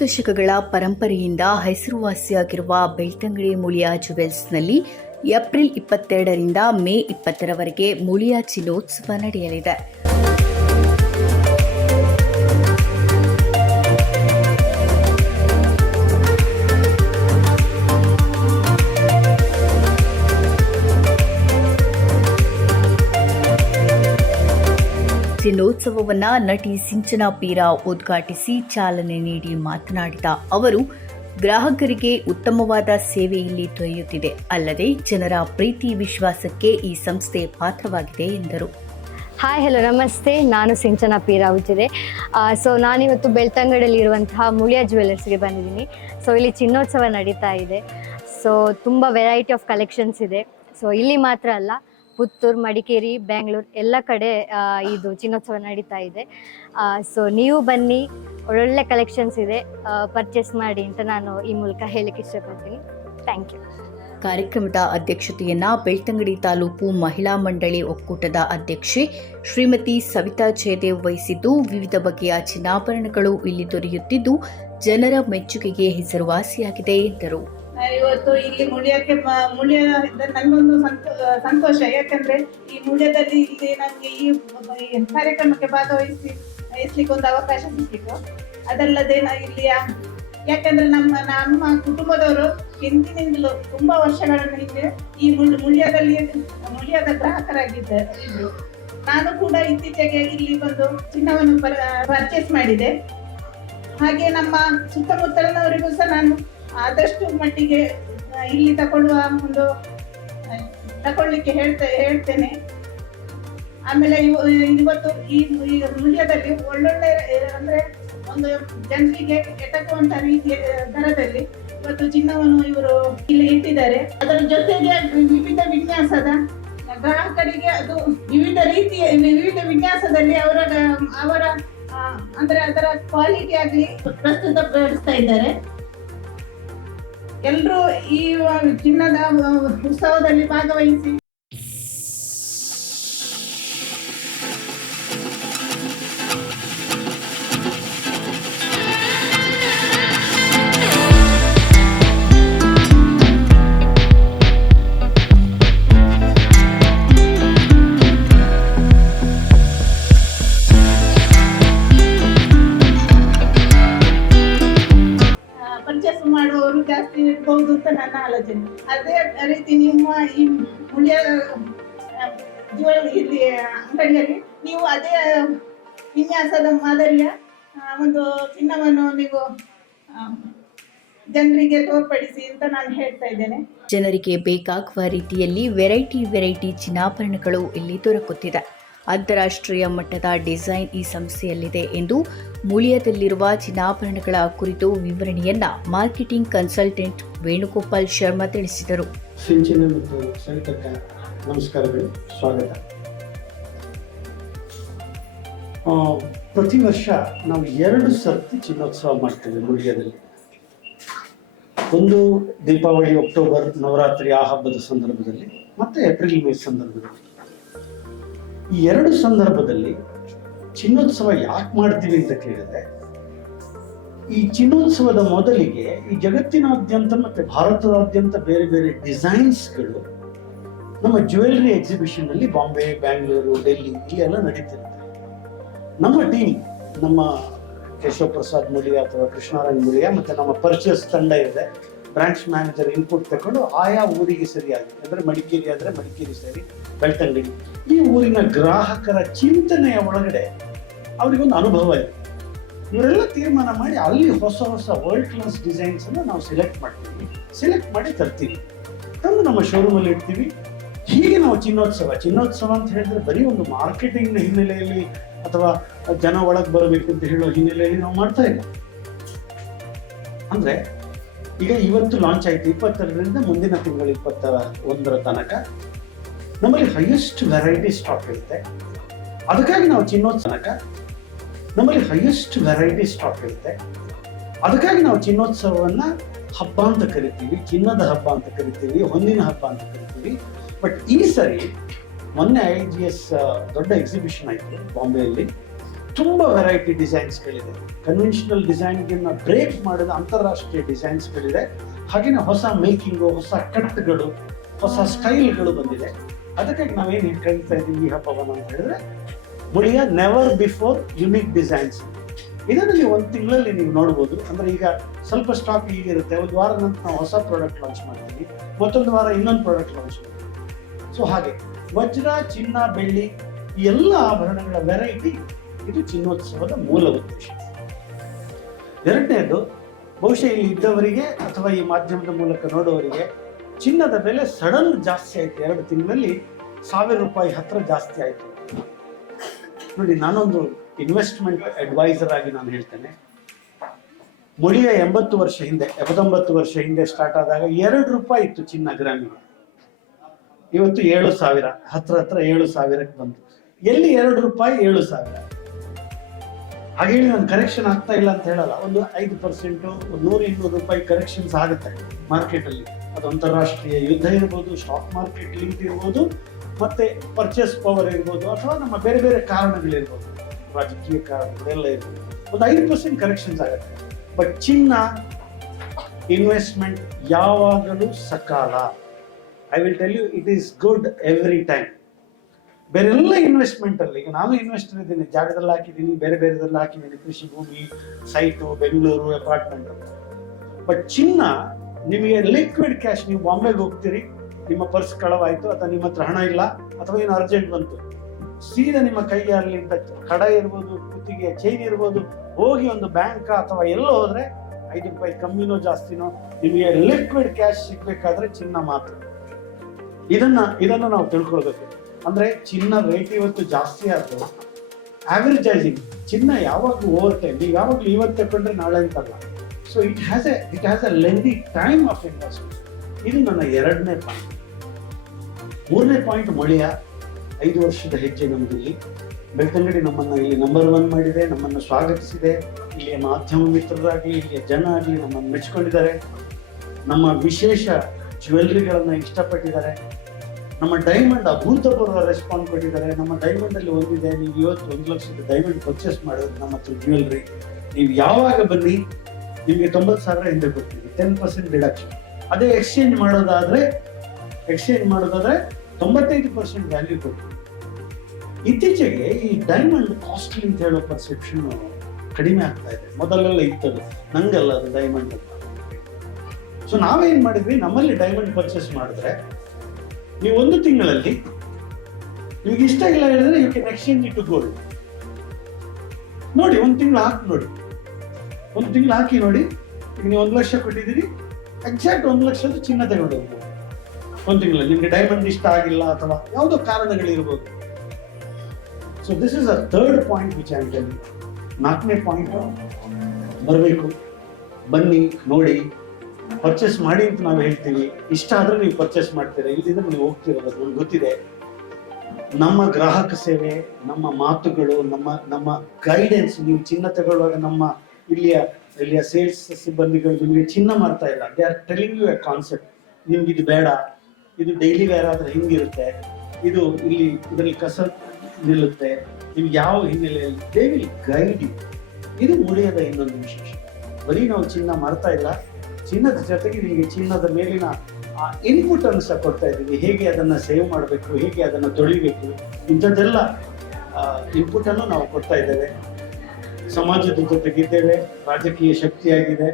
ದಶಕಗಳ ಪರಂಪರೆಯಿಂದ ಹೆಸರುವಾಸಿಯಾಗಿರುವ ಬೆಳ್ತಂಗಡಿ ಮುಳಿಯಾ ಜುವೆಲ್ಸ್ನಲ್ಲಿ ಏಪ್ರಿಲ್ ಇಪ್ಪತ್ತೆರಡರಿಂದ ಮೇ ಇಪ್ಪತ್ತರವರೆಗೆ ಮುಳಿಯಾ ಚಿನ್ನೋತ್ಸವ ನಡೆಯಲಿದೆ. ಚಿನ್ನೋತ್ಸವವನ್ನ ನಟಿ ಸಿಂಚನಾ ಪೀರಾ ಉದ್ಘಾಟಿಸಿ ಚಾಲನೆ ನೀಡಿ ಮಾತನಾಡಿದ ಅವರು, ಗ್ರಾಹಕರಿಗೆ ಉತ್ತಮವಾದ ಸೇವೆ ಇಲ್ಲಿ ದೊರೆಯುತ್ತಿದೆ. ಅಲ್ಲದೆ ಜನರ ಪ್ರೀತಿ ವಿಶ್ವಾಸಕ್ಕೆ ಈ ಸಂಸ್ಥೆ ಪಾತ್ರವಾಗಿದೆ ಎಂದರು. ಹಾಯ್ ಹಲೋ ನಮಸ್ತೆ. ನಾನು ಸಿಂಚನ ಪೀರಾ ಉಜಿರೆ ಸೊ ನಾನಿವತ್ತು ಬೆಳ್ತಂಗಡಲ್ಲಿರುವಂತಹ ಮುಳಿಯ ಜ್ಯುವೆಲರ್ಸ್ಗೆ ಬಂದಿದ್ದೀನಿ. ಸೊ ಇಲ್ಲಿ ಚಿನ್ನೋತ್ಸವ ನಡೀತಾ ಇದೆ. ಸೊ ತುಂಬ ವೆರೈಟಿ ಆಫ್ ಕಲೆಕ್ಷನ್ಸ್ ಇದೆ. ಸೊ ಇಲ್ಲಿ ಮಾತ್ರ ಅಲ್ಲ ಪುತ್ತೂರು, ಮಡಿಕೇರಿ ಬ್ಯಾಂಗ್ಳೂರು ಎಲ್ಲ ಕಡೆ ಇದು ಚಿನ್ನೋತ್ಸವ ನಡೀತಾ ಇದೆ. ಸೊ ನೀವು ಬನ್ನಿ, ಒಳ್ಳೊಳ್ಳೆ ಕಲೆಕ್ಷನ್ಸ್ ಇದೆ ಪರ್ಚೇಸ್ ಮಾಡಿ ಅಂತ ನಾನು ಈ ಮೂಲಕ ಹೇಳಕ್ಕೆ ಇಷ್ಟಪಡ್ತೀನಿ. ಥ್ಯಾಂಕ್ ಯು ಕಾರ್ಯಕ್ರಮದ ಅಧ್ಯಕ್ಷತೆಯನ್ನು ಬೆಳ್ತಂಗಡಿ ತಾಲೂಕು ಮಹಿಳಾ ಮಂಡಳಿ ಒಕ್ಕೂಟದ ಅಧ್ಯಕ್ಷೆ ಶ್ರೀಮತಿ ಸವಿತಾ ಜಯದೇವ್ ವಹಿಸಿದ್ದು, ವಿವಿಧ ಬಗೆಯ ಚಿನ್ನಾಭರಣಗಳು ಇಲ್ಲಿ ದೊರೆಯುತ್ತಿದ್ದು, ಜನರ ಮೆಚ್ಚುಗೆಗೆ ಹೆಸರುವಾಸಿಯಾಗಿದೆ ಎಂದರು. ಇವತ್ತು ಇಲ್ಲಿ ಮುಳಿಯಕ್ಕೆ ಮುಳಿಯ ನನಗೊಂದು ಸಂತೋ- ಸಂತೋಷ. ಯಾಕಂದ್ರೆ ಈ ಮುಳಿಯದಲ್ಲಿ ಇಲ್ಲಿ ನನಗೆ ಈ ಕಾರ್ಯಕ್ರಮಕ್ಕೆ ಭಾಗವಹಿಸಿ, ವಹಿಸ್ಲಿಕ್ಕೆ ಒಂದು ಅವಕಾಶ ಸಿಕ್ಕಿತು ಅದಲ್ಲದೆ ನಾ ಇಲ್ಲಿಯ ಯಾಕಂದ್ರೆ ನಮ್ಮ ನಮ್ಮ ಕುಟುಂಬದವರು ಹಿಂದಿನಿಂದಲೂ ತುಂಬಾ ವರ್ಷಗಳ ಹಿಂದೆ ಈ ಮುಳ್, ಮುಳಿಯದಲ್ಲಿ, ಮುಳಿಯದ ಗ್ರಾಹಕರಾಗಿದ್ದ. ನಾನು ಕೂಡ ಇತ್ತೀಚೆಗೆ ಇಲ್ಲಿ ಬಂದು ಚಿನ್ನವನ್ನು ಪರ್ಚೇಸ್ ಮಾಡಿದೆ. ಹಾಗೆ ನಮ್ಮ ಸುತ್ತಮುತ್ತಲಿನವರಿಗೂ ಸಹ ನಾನು ಆದಷ್ಟು ಮಟ್ಟಿಗೆ ಇಲ್ಲಿ ತಗೊಳ್ಳುವ ಒಂದು ತಗೊಳ್ಳಿಕ್ಕೆ ಹೇಳ್ತೆ, ಹೇಳ್ತೇನೆ. ಆಮೇಲೆ ಇವ- ಇವತ್ತು ಈ ಮೂಲ್ಯದಲ್ಲಿ ಒಳ್ಳೊಳ್ಳೆ ಅಂದ್ರೆ ಒಂದು ಜನರಿಗೆ ಎಟಕುವಂತ ರೀತಿಯ ದರದಲ್ಲಿ ಇವತ್ತು ಚಿನ್ನವನ್ನು ಇವರು ಇಲ್ಲಿ ಇಟ್ಟಿದ್ದಾರೆ. ಅದರ ಜೊತೆಗೆ ವಿವಿಧ ವಿನ್ಯಾಸದ ಗ್ರಾಹಕರಿಗೆ ಅದು ವಿವಿಧ ರೀತಿಯ, ವಿವಿಧ ವಿನ್ಯಾಸದಲ್ಲಿ ಅವರ ಅವರ ಅಂದ್ರೆ ಅದರ ಕ್ವಾಲಿಟಿ ಆಗಲಿ ಪ್ರಸ್ತುತಪಡಿಸ್ತಾ ಇದ್ದಾರೆ. ಎಲ್ಲರೂ ಈ ಚಿನ್ನದ ಉತ್ಸವದಲ್ಲಿ ಭಾಗವಹಿಸಿ. ಜಾಸ್ತಿ ಇರ್ಬಹುದು ಅಂತ ನನ್ನ ಆಲೋಚನೆ. ಅದೇ ರೀತಿ ನಿಮ್ಮ ಈ ಮುಳಿಯ ಜುವೆಲ್ ಇಲ್ಲಿ ಅಂಗಡಿಯಲ್ಲಿ ನೀವು ಅದೇ ವಿನ್ಯಾಸದ ಮಾದರಿಯ ಒಂದು ಚಿನ್ನವನ್ನು ನೀವು ಜನರಿಗೆ ತೋರ್ಪಡಿಸಿ ಅಂತ ನಾನು ಹೇಳ್ತಾ ಇದ್ದೇನೆ. ಜನರಿಗೆ ಬೇಕಾಗುವ ರೀತಿಯಲ್ಲಿ ವೆರೈಟಿ ವೆರೈಟಿ ಚಿನ್ನಾಭರಣಗಳು ಇಲ್ಲಿ ದೊರಕುತ್ತಿದೆ. ಅಂತಾರಾಷ್ಟ್ರೀಯ ಮಟ್ಟದ ಡಿಸೈನ್ ಈ ಸಂಸ್ಥೆಯಲ್ಲಿದೆ ಎಂದು ಮೂಲ್ಯದಲ್ಲಿರುವ ಚಿನ್ನಾಭರಣಗಳ ಕುರಿತು ವಿವರಣೆಯನ್ನ ಮಾರ್ಕೆಟಿಂಗ್ ಕನ್ಸಲ್ಟೆಂಟ್ ವೇಣುಗೋಪಾಲ್ ಶರ್ಮಾ ತಿಳಿಸಿದರು. ನಮಸ್ಕಾರಗಳು. ಸ್ವಾಗತ. ಪ್ರತಿ ವರ್ಷ ನಾವು ಎರಡು ಸರ್ತಿ ಚಿನ್ನೋತ್ಸವ ಮಾಡ್ತೇವೆ ಮುಳಿಯದಲ್ಲಿ ಒಂದು ದೀಪಾವಳಿ, ಅಕ್ಟೋಬರ್, ನವರಾತ್ರಿ ಆ ಹಬ್ಬದ ಸಂದರ್ಭದಲ್ಲಿ, ಮತ್ತೆ ಏಪ್ರಿಲ್ ಮೇ ಸಂದರ್ಭದಲ್ಲಿ. ಈ ಎರಡು ಸಂದರ್ಭದಲ್ಲಿ ಚಿನ್ನೋತ್ಸವ ಯಾಕೆ ಮಾಡ್ತೀವಿ ಅಂತ ಕೇಳಿದ್ರೆ, ಈ ಚಿನ್ನೋತ್ಸವದ ಮೊದಲಿಗೆ ಈ ಜಗತ್ತಿನಾದ್ಯಂತ ಮತ್ತೆ ಭಾರತದಾದ್ಯಂತ ಬೇರೆ ಬೇರೆ ಡಿಸೈನ್ಸ್ಗಳು ನಮ್ಮ ಜ್ಯುವೆಲ್ರಿ ಎಕ್ಸಿಬಿಷನ್ ಅಲ್ಲಿ ಬಾಂಬೆ, ಬ್ಯಾಂಗ್ಳೂರು, ಡೆಲ್ಲಿ ಇಲ್ಲೆಲ್ಲ ನಡೀತಿರುತ್ತೆ. ನಮ್ಮ ಟೀಮ್, ನಮ್ಮ ಕೇಶವ ಪ್ರಸಾದ್ ಮುಳಿಯ ಅಥವಾ ಕೃಷ್ಣಾರಾಯಣ್ ಮುಳಿಯ ಮತ್ತೆ ನಮ್ಮ ಪರ್ಚೇಸ್ ತಂಡ ಇದೆ. ಬ್ರಾಂಚ್ ಮ್ಯಾನೇಜರ್ ಇನ್ಪುಟ್ ತಗೊಂಡು ಆಯಾ ಊರಿಗೆ ಸರಿಯಾಗಿ ಅಂದ್ರೆ ಮಡಿಕೇರಿ ಆದ್ರೆ ಮಡಿಕೇರಿ ಸರಿ ಬೆಳ್ತಂಗಡಿ. ಈ ಊರಿನ ಗ್ರಾಹಕರ ಚಿಂತನೆಯ ಒಳಗಡೆ ಅವರಿಗೊಂದು ಅನುಭವ ಇದೆ. ಇವರೆಲ್ಲ ತೀರ್ಮಾನ ಮಾಡಿ ಅಲ್ಲಿ ಹೊಸ ಹೊಸ ವರ್ಲ್ಡ್ ಕ್ಲಾಸ್ ಡಿಸೈನ್ಸ್ ಅನ್ನು ನಾವು ಸೆಲೆಕ್ಟ್ ಮಾಡ್ತೀವಿ. ಸೆಲೆಕ್ಟ್ ಮಾಡಿ ತರ್ತೀವಿ. ತಂದು ನಮ್ಮ ಶೋರೂಮ್ ಅಲ್ಲಿ ಇಡ್ತೀವಿ. ಹೀಗೆ ನಾವು ಚಿನ್ನೋತ್ಸವ ಚಿನ್ನೋತ್ಸವ ಅಂತ ಹೇಳಿದ್ರೆ ಬರೀ ಒಂದು ಮಾರ್ಕೆಟಿಂಗ್ ಹಿನ್ನೆಲೆಯಲ್ಲಿ ಅಥವಾ ಜನ ಒಳಗೆ ಬರಬೇಕು ಅಂತ ಹೇಳೋ ಹಿನ್ನೆಲೆಯಲ್ಲಿ ನಾವು ಮಾಡ್ತಾ ಇಲ್ಲ. ಅಂದ್ರೆ ಈಗ ಇವತ್ತು ಲಾಂಚ್ ಆಯ್ತು, ಇಪ್ಪತ್ತೆರಡರಿಂದ ಮುಂದಿನ ತಿಂಗಳು ಇಪ್ಪತ್ತ ಒಂದರ ತನಕ ನಮ್ಮಲ್ಲಿ ಹೈಯೆಸ್ಟ್ ವೆರೈಟಿ ಸ್ಟಾಕ್ ಇರುತ್ತೆ. ಅದಕ್ಕಾಗಿ ನಾವು ಚಿನ್ನೋ ತನಕ ನಮ್ಮಲ್ಲಿ ಹೈಯೆಸ್ಟ್ ವೆರೈಟಿ ಸ್ಟಾಕ್ ಇರುತ್ತೆ. ಅದಕ್ಕಾಗಿ ನಾವು ಚಿನ್ನೋತ್ಸವವನ್ನು ಹಬ್ಬ ಅಂತ ಕರಿತೀವಿ, ಚಿನ್ನದ ಹಬ್ಬ ಅಂತ ಕರಿತೀವಿ ಹೊನ್ನಿನ ಹಬ್ಬ ಅಂತ ಕರಿತೀವಿ. ಬಟ್ ಈ ಸರಿ ಮೊನ್ನೆ ಐ ಜಿ ಎಸ್ ದೊಡ್ಡ ಎಕ್ಸಿಬಿಷನ್ ಆಯಿತು ಬಾಂಬೆಯಲ್ಲಿ ತುಂಬ ವೆರೈಟಿ ಡಿಸೈನ್ಸ್ಗಳಿದೆ ಕನ್ವೆನ್ಷನಲ್ ಡಿಸೈನ್ಗಿನ್ನ ಬ್ರೇಕ್ ಮಾಡಿದ ಅಂತಾರಾಷ್ಟ್ರೀಯ ಡಿಸೈನ್ಸ್ಗಳಿದೆ ಹಾಗೆಯೇ ಹೊಸ ಮೇಕಿಂಗು ಹೊಸ ಕಟ್ಗಳು ಹೊಸ ಸ್ಟೈಲ್ಗಳು ಬಂದಿದೆ. ಅದಕ್ಕೆ ನಾವೇನು ಹೇಳ್ತಾ ಇದ್ದೀವಿ ಈ ಹಬ್ಬವನ್ನು ಅಂತ ಹೇಳಿದ್ರೆ, Muliya never before unique designs ಇದನ್ನು ನೀವು ಒಂದು ತಿಂಗಳಲ್ಲಿ ನೀವು ನೋಡ್ಬೋದು. ಅಂದರೆ ಈಗ ಸ್ವಲ್ಪ ಸ್ಟಾಕ್ ಈಗಿರುತ್ತೆ. ಒಂದು ವಾರ ನಂತರ ನಾವು ಹೊಸ ಪ್ರಾಡಕ್ಟ್ ಲಾಂಚ್ ಮಾಡ್ತೀವಿ. ಮತ್ತೊಂದು ವಾರ ಇನ್ನೊಂದು ಪ್ರಾಡಕ್ಟ್ ಲಾಂಚ್ ಮಾಡ್ತೀವಿ. ಸೊ ಹಾಗೆ, ವಜ್ರ, ಚಿನ್ನ, ಬೆಳ್ಳಿ ಈ ಎಲ್ಲ ಆಭರಣಗಳ ವೆರೈಟಿ ಇದು ಚಿನ್ನೋತ್ಸವದ ಮೂಲ ಉದ್ದೇಶ. ಎರಡನೇದು, ಬಹುಶಃ ಇಲ್ಲಿ ಇದ್ದವರಿಗೆ ಅಥವಾ ಈ ಮಾಧ್ಯಮದ ಮೂಲಕ ನೋಡುವವರಿಗೆ ಚಿನ್ನದ ಬೆಲೆ ಸಡನ್ ಜಾಸ್ತಿ ಆಯ್ತು. ಎರಡು ತಿಂಗಳಲ್ಲಿ ಸಾವಿರ ರೂಪಾಯಿ ಹತ್ರ ಜಾಸ್ತಿ ಆಯ್ತು. ನೋಡಿ, ನಾನೊಂದು ಇನ್ವೆಸ್ಟ್ಮೆಂಟ್ ಅಡ್ವೈಸರ್ ಆಗಿ ನಾನು ಹೇಳ್ತೇನೆ. ಮುಳಿಯ ಎಂಬತ್ತು ವರ್ಷ ಹಿಂದೆ, ಎಪ್ಪತ್ತೊಂಬತ್ತು ವರ್ಷ ಹಿಂದೆ ಸ್ಟಾರ್ಟ್ ಆದಾಗ ಎರಡು ರೂಪಾಯಿ ಇತ್ತು ಚಿನ್ನ ಗ್ರಾಮಿಗೆ. ಇವತ್ತು ಏಳು ಸಾವಿರ, ಹತ್ರ ಹತ್ರ ಏಳು ಸಾವಿರಕ್ಕೆ ಬಂತು. ಎಲ್ಲಿ ಎರಡು ರೂಪಾಯಿ, ಏಳು ಸಾವಿರ? ಹಾಗೆ ನಾನು ಕರೆಕ್ಷನ್ ಆಗ್ತಾ ಇಲ್ಲ ಅಂತ ಹೇಳಲ್ಲ. ಒಂದು ಐದು ಪರ್ಸೆಂಟು ನೂರು ಇನ್ನೂರು ರೂಪಾಯಿ ಕರೆಕ್ಷನ್ಸ್ ಆಗುತ್ತೆ ಮಾರ್ಕೆಟಲ್ಲಿ ಅದು ಅಂತಾರಾಷ್ಟ್ರೀಯ ಯುದ್ಧ ಇರ್ಬೋದು ಸ್ಟಾಕ್ ಮಾರ್ಕೆಟ್ ಲಿಂಕ್ ಇರ್ಬೋದು, ಮತ್ತು ಪರ್ಚೇಸ್ ಪವರ್ ಇರ್ಬೋದು, ಅಥವಾ ನಮ್ಮ ಬೇರೆ ಬೇರೆ ಕಾರಣಗಳಿರ್ಬೋದು ರಾಜಕೀಯ ಕಾರಣಗಳೆಲ್ಲ ಇರ್ಬೋದು. ಒಂದು ಐದು ಪರ್ಸೆಂಟ್ ಕರೆಕ್ಷನ್ಸ್ ಆಗುತ್ತೆ. ಬಟ್ ಚಿನ್ನ ಇನ್ವೆಸ್ಟ್ಮೆಂಟ್ ಯಾವಾಗಲೂ ಸಕಾಲ. I will tell you it is good every time ಬೇರೆಲ್ಲ ಇನ್ವೆಸ್ಟ್ಮೆಂಟ್ ಅಲ್ಲಿ. ಈಗ ನಾನು ಇನ್ವೆಸ್ಟ್ ಇದ್ದೀನಿ ಜಾಗದಲ್ಲಿ ಹಾಕಿದ್ದೀನಿ, ಬೇರೆ ಬೇರೆದಲ್ಲಿ ಹಾಕಿದ್ದೀನಿ. ಕೃಷಿ ಭೂಮಿ ಸೈಟು ಬೆಂಗಳೂರು ಅಪಾರ್ಟ್ಮೆಂಟ್ ಬಟ್ ಚಿನ್ನ, ನಿಮಗೆ ಲಿಕ್ವಿಡ್ ಕ್ಯಾಶ್ ನೀವು ಬಾಂಬೆಗೆ ಹೋಗ್ತೀರಿ. ನಿಮ್ಮ ಪರ್ಸ್ ಕಳವಾಯಿತು, ಅಥವಾ ನಿಮ್ಮ ಹತ್ರ ಹಣ ಇಲ್ಲ, ಅಥವಾ ಏನು ಅರ್ಜೆಂಟ್ ಬಂತು. ಸೀದಾ ನಿಮ್ಮ ಕೈಯಲ್ಲಿ ಕಡ ಇರ್ಬೋದು, ಕುತ್ತಿಗೆ ಚೈನ್ ಇರ್ಬೋದು, ಹೋಗಿ ಒಂದು ಬ್ಯಾಂಕ್ ಅಥವಾ ಎಲ್ಲೋ ಹೋದ್ರೆ ಐದು ರೂಪಾಯಿ ಕಮ್ಮಿನೋ ಜಾಸ್ತಿನೋ ನಿಮಗೆ ಲಿಕ್ವಿಡ್ ಕ್ಯಾಶ್ ಸಿಗ್ಬೇಕಾದ್ರೆ ಚಿನ್ನ ಮಾತ್ರ. ಇದನ್ನ ಇದನ್ನ ನಾವು ತಿಳ್ಕೊಳ್ಬೇಕು. ಅಂದ್ರೆ ಚಿನ್ನ ರೇಟ್ ಇವತ್ತು ಜಾಸ್ತಿ ಆಯ್ತು ಆವರೇಜೈಸಿಂಗ್ ಚಿನ್ನ ಯಾವಾಗಲೂ ಓವರ್ ಟೈಮ್ ನೀವು ಯಾವಾಗಲೂ ಇವತ್ತು ತಕೊಂಡ್ರೆ ನಾಳೆ ಅಂತಲ್ಲ. So it has a it has a lengthy time of investment ಇದು ನನ್ನ ಎರಡನೇ ಪಾಯಿಂಟ್ ಮೂರನೇ ಪಾಯಿಂಟ್ ಮಳೆಯ ಐದು ವರ್ಷದ ಹೆಜ್ಜೆ ನಮ್ದು ಇಲ್ಲಿ. ಬೆಳ್ತಂಗಡಿ ನಮ್ಮನ್ನ ಇಲ್ಲಿ ನಂಬರ್ ಒನ್ ಮಾಡಿದೆ, ನಮ್ಮನ್ನು ಸ್ವಾಗತಿಸಿದೆ. ಇಲ್ಲಿಯ ಮಾಧ್ಯಮ ಮಿತ್ರರಾಗಲಿ, ಇಲ್ಲಿಯ ಜನ ಆಗಲಿ ನಮ್ಮನ್ನು ಮೆಚ್ಕೊಂಡಿದ್ದಾರೆ. ನಮ್ಮ ವಿಶೇಷ ಜ್ಯುವೆಲ್ರಿಗಳನ್ನು ಇಷ್ಟಪಟ್ಟಿದ್ದಾರೆ. ನಮ್ಮ ಡೈಮಂಡ್ ಅಭೂತಪೂರ್ವ ರೆಸ್ಪಾನ್ಸ್ ಕೊಟ್ಟಿದ್ದಾರೆ. ನಮ್ಮ ಡೈಮಂಡ್ ಅಲ್ಲಿ ಒಂದಿದೆ ನೀವು ಇವತ್ತು ಒಂದು ಲಕ್ಷದ ಡೈಮಂಡ್ ಪರ್ಚೇಸ್ ಮಾಡೋದು ನಮ್ಮ ಹತ್ರ ಜ್ಯುವೆಲ್ರಿ ನೀವು ಯಾವಾಗ ಬನ್ನಿ, ನಿಮಗೆ ತೊಂಬತ್ತು ಸಾವಿರ ಹಿಂದೆ ಕೊಡ್ತೀವಿ ಟೆನ್ ಪರ್ಸೆಂಟ್ ಡಿಡಕ್ಷನ್ ಅದೇ ಎಕ್ಸ್ಚೇಂಜ್ ಮಾಡೋದಾದ್ರೆ ಎಕ್ಸ್ಚೇಂಜ್ ಮಾಡೋದಾದ್ರೆ ತೊಂಬತ್ತೈದು ಪರ್ಸೆಂಟ್ ವ್ಯಾಲ್ಯೂ ಕೊಡ್ತೀವಿ. ಇತ್ತೀಚೆಗೆ ಈ ಡೈಮಂಡ್ ಕಾಸ್ಟ್ಲಿ ಅಂತ ಹೇಳೋ ಪರ್ಸೆಪ್ಷನ್ ಕಡಿಮೆ ಆಗ್ತಾ ಇದೆ. ಮೊದಲೆಲ್ಲ ಇತ್ತದು ನಂಗಲ್ಲ ಅದು ಡೈಮಂಡ್ ಅಂತ. ಸೊ ನಾವೇನ್ ಮಾಡಿದ್ವಿ? ನಮ್ಮಲ್ಲಿ ಡೈಮಂಡ್ ಪರ್ಚೇಸ್ ಮಾಡಿದ್ರೆ ನೀವು ಒಂದು ತಿಂಗಳಲ್ಲಿ ನಿಮ್ಗೆ ಇಷ್ಟ ಇಲ್ಲ ಹೇಳಿದ್ರೆ you can exchange it to gold ನೋಡಿ, ಒಂದು ತಿಂಗಳು ಹಾಕಿ ನೋಡಿ. ಒಂದು ತಿಂಗಳು ಹಾಕಿ ನೋಡಿ. ಈಗ ನೀವು ಒಂದು ಲಕ್ಷ ಕೊಟ್ಟಿದ್ದೀರಿ. ಎಕ್ಸಾಕ್ಟ್ ಒಂದು ಲಕ್ಷದ ಚಿನ್ನ ತಗೊಂಡು ಒಂದು ತಿಂಗಳಲ್ಲಿ. ನಿಮ್ಗೆ ಡೈಮಂಡ್ ಇಷ್ಟ ಆಗಿಲ್ಲ ಅಥವಾ ಯಾವುದೋ ಕಾರಣಗಳಿರ್ಬೋದು. So this is a third point which tell ನಾಲ್ಕನೇ ಪಾಯಿಂಟ್ ಬರಬೇಕು. ಬನ್ನಿ, ನೋಡಿ. ಪರ್ಚೇಸ್ ಮಾಡಿ ಅಂತ ನಾವು ಹೇಳ್ತೀವಿ. ಇಷ್ಟ ಆದರೆ ನೀವು ಪರ್ಚೇಸ್ ಮಾಡ್ತೀರಾ. ಇಲ್ಲದಿದ್ದರೆ ನೀವು ಹೋಗ್ತಿರೋದು ನಮ್ಗೆ ಗೊತ್ತಿದೆ. ನಮ್ಮ ಗ್ರಾಹಕ ಸೇವೆ, ನಮ್ಮ ಮಾತುಗಳು, ನಮ್ಮ ನಮ್ಮ ಗೈಡೆನ್ಸ್ ನೀವು ಚಿನ್ನ ತಗೊಳ್ಳುವಾಗ ನಮ್ಮ ಇಲ್ಲಿಯ ಇಲ್ಲಿಯ ಸೇಲ್ಸ್ ಸಿಬ್ಬಂದಿಗಳು ನಿಮಗೆ ಚಿನ್ನ ಮಾಡ್ತಾ ಇಲ್ಲ. They are telling you a concept ನಿಮ್ಗೆ ಇದು ಬೇಡ. ಇದು ಡೈಲಿ ವೇರ್ ಆದ್ರೆ ಹಿಂಗಿರುತ್ತೆ. ಇದು ಇಲ್ಲಿ, ಇದರಲ್ಲಿ ಕಸ ನಿಲ್ಲುತ್ತೆ. ನಿಮ್ಗೆ ಯಾವ ಹಿನ್ನೆಲೆಯಲ್ಲಿ ದೇ ವಿಲ್ ಗೈಡ್ ಯು ಇದು ಮುಳಿಯದ ಇನ್ನೊಂದು ವಿಶೇಷ. ಬರೀ ನಾವು ಚಿನ್ನ ಮಾಡ್ತಾ ಇಲ್ಲ. ಚಿನ್ನದ ಜೊತೆಗೆ ನಿಮಗೆ ಚಿನ್ನದ ಮೇಲಿನ ಇನ್ಪುಟ್ ಅನ್ನು ಸಹ ಕೊಡ್ತಾ ಇದ್ದೀವಿ. ಹೇಗೆ ಅದನ್ನು ಸೇವ್ ಮಾಡಬೇಕು, ಹೇಗೆ ಅದನ್ನು ತೊಳಿಬೇಕು, ಇಂಥದ್ದೆಲ್ಲ ಇನ್ಪುಟನ್ನು ನಾವು ಕೊಡ್ತಾ ಇದ್ದೇವೆ. ಸಮಾಜದ ಜೊತೆಗಿದ್ದೇವೆ, ರಾಜಕೀಯ ಶಕ್ತಿಯಾಗಿದೆ.